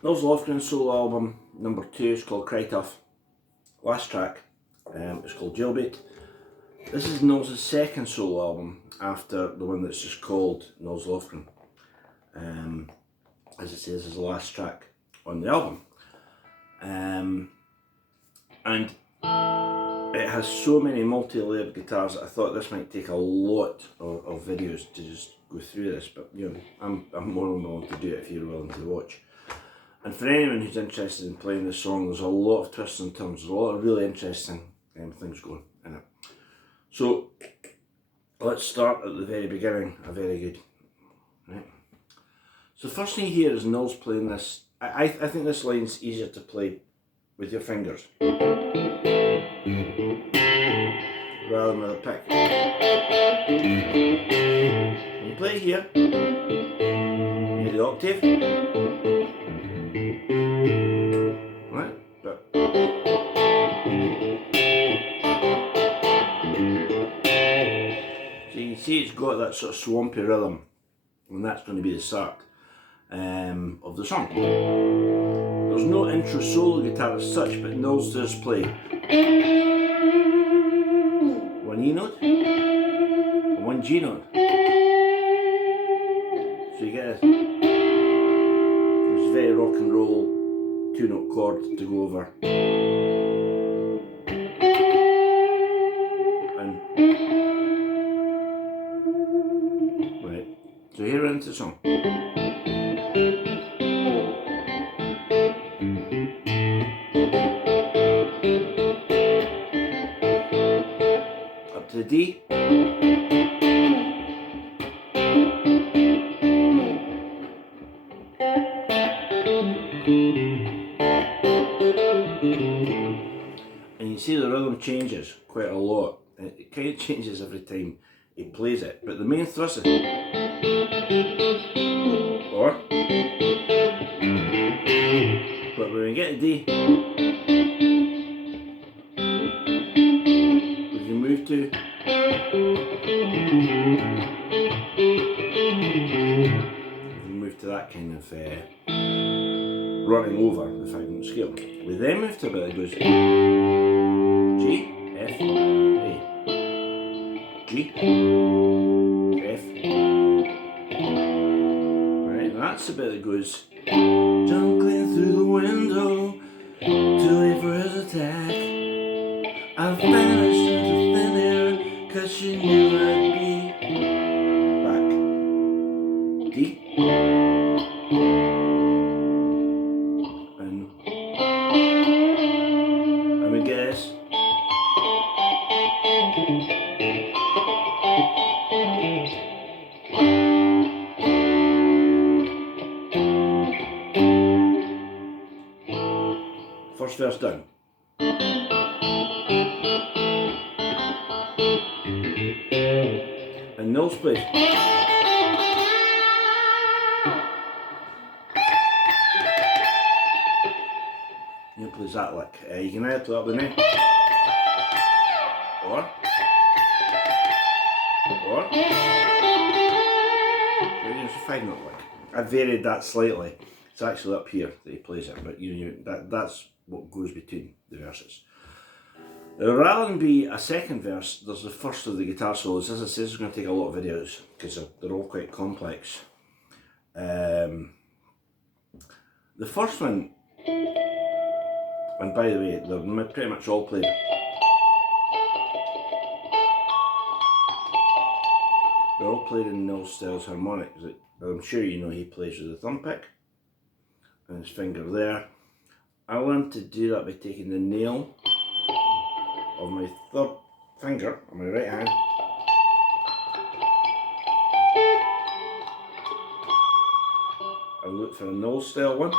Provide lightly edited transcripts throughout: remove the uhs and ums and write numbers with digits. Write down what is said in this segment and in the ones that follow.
Nils Lofgren solo album number 2 is called Cry Tough. Last track is called Jailbait. This is Nils' second solo album after the one that's just called Nils Lofgren. As it says, is the last track on the album. And it has so many multi-layered guitars that I thought this might take a lot of videos to just go through this, but you know, I'm more than willing to do it if you're willing to watch. And for anyone who's interested in playing this song, there's a lot of twists and turns, there's a lot of really interesting things going in it. So let's start at the very beginning, a very good. Right. So the first thing here is Nils playing this. I think this line's easier to play with your fingers rather than with a pick. When you play here, you get the octave. Right, but so you can see it's got that sort of swampy rhythm, and that's going to be the start of the song. There's no intro solo guitar as such, but Nils does play one E note and one G note. So you get this very rock and roll 2-note chord to go over. And right, so here we're into the song. Up to the D. And you see the rhythm changes quite a lot. It kind of changes every time he plays it, but the main thrust is or. But when we get to D, we can move to that kind of running over the 5-note scale. We then move to a bit that goes G, F, A, G, F. Right, that's the bit that goes juggling through the window, too late for his attack. I vanished into thin air, cause she knew I'd be back. D. And we guess. First verse down. And Nils plays. Neil plays that lick. You can either play up the neck, or it's a 5-note lick. I varied that slightly. It's actually up here that he plays it, but that's what goes between the verses. Rather than be a second verse, there's the first of the guitar solos. As I said, it's going to take a lot of videos because they're all quite complex. The first one, and by the way, they're pretty much all played. They're all played in Nils Styles harmonics. I'm sure you know he plays with the thumb pick and his finger there. I learned to do that by taking the nail of my third finger on my right hand and look for a Nils style one.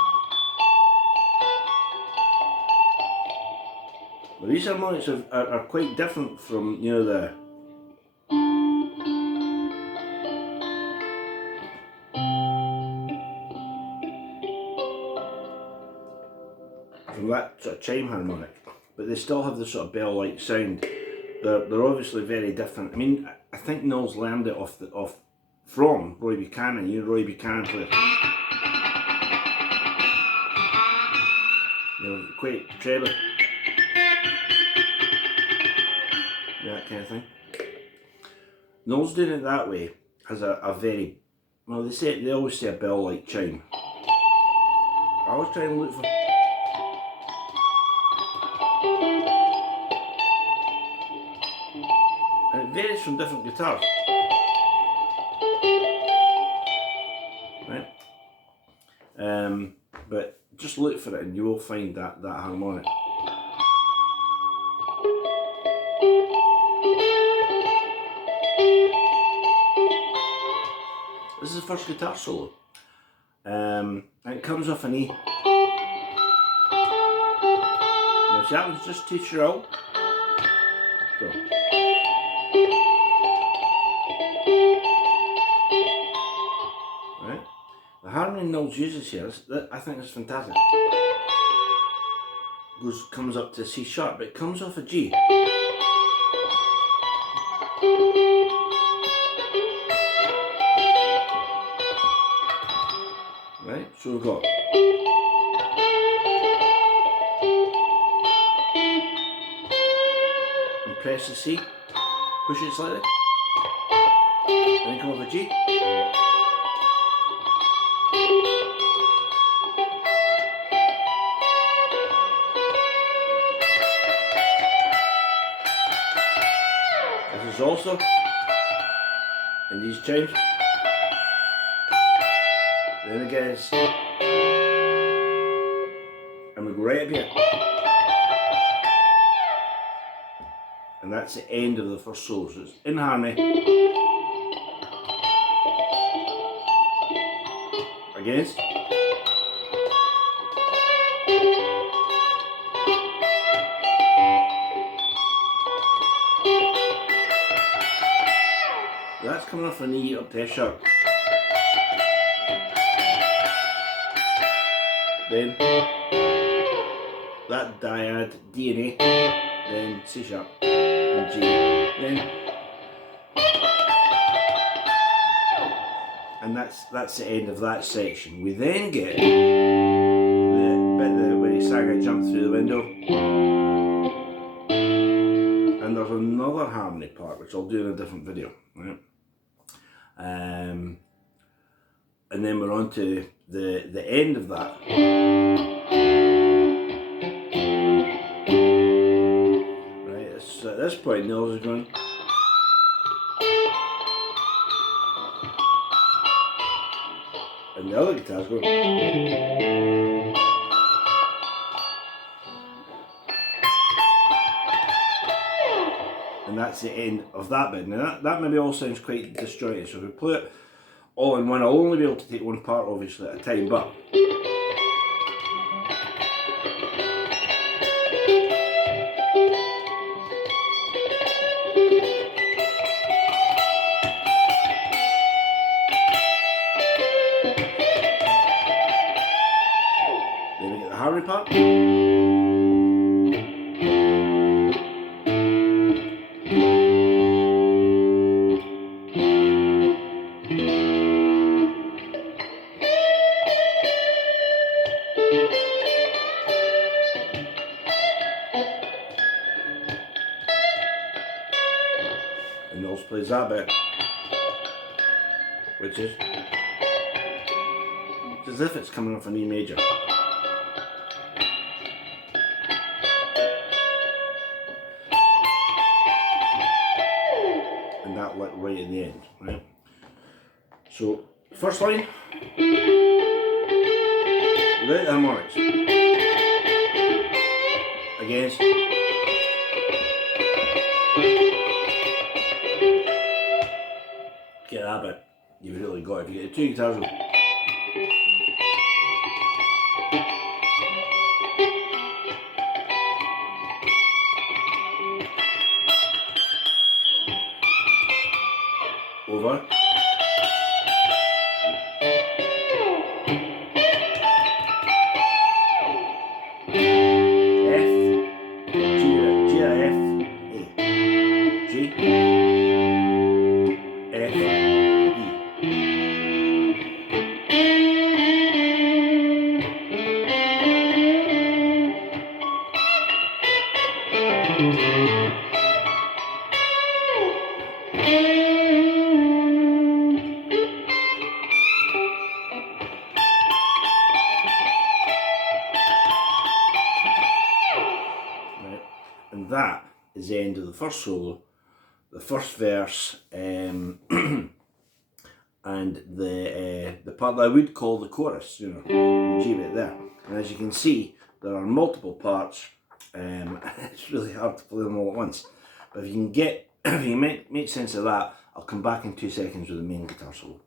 Now these harmonics are quite different from, you know, that sort of chime harmonic, but they still have the sort of bell-like sound. They're obviously very different. I mean, I think Nils learned it from Roy Buchanan. You know, Roy Buchanan player. You know, quite trebly. That kind of thing. Nils doing it that way has a very, well, they always say a bell-like chime. I always try and look for. And it varies from different guitars. Right? But just look for it and you will find that harmonic. This is the first guitar solo. And it comes off an E. Now see, that one's just T-shrill. So. Right? The harmony Nils uses here, I think is fantastic. Comes up to C sharp, but it comes off a G. Right, so we've got and press the C, push it slightly, and then come off a G. This is also in these chimes. Then again it's C. And we go right up here. And that's the end of the first solo. So it's in harmony. Against. That's coming off an E up to F sharp. Then that dyad D and A, then C sharp and G, then, and that's the end of that section. We then get the bit where he sang I Jumped Through the Window, and there's another harmony part which I'll do in a different video, right? And then we're on to the end of that. Right, so at this point Nils is going. And the other guitar's going. And that's the end of that bit. Now that maybe all sounds quite disjointed, so if we play it all in one, I'll only be able to take one part obviously at a time, but then we get the harmony part. And Nils plays that bit, which is it's as if it's coming off an E major. And that lit right in the end, right? So, first line, without the harmonics, against, get that bit, you've really got it. If you get the two guitars on. Over. the end of the first solo, the first verse, and the part that I would call the chorus, you know, the G bit there. And as you can see, there are multiple parts. It's really hard to play them all at once. But if you can make sense of that, I'll come back in 2 seconds with the main guitar solo.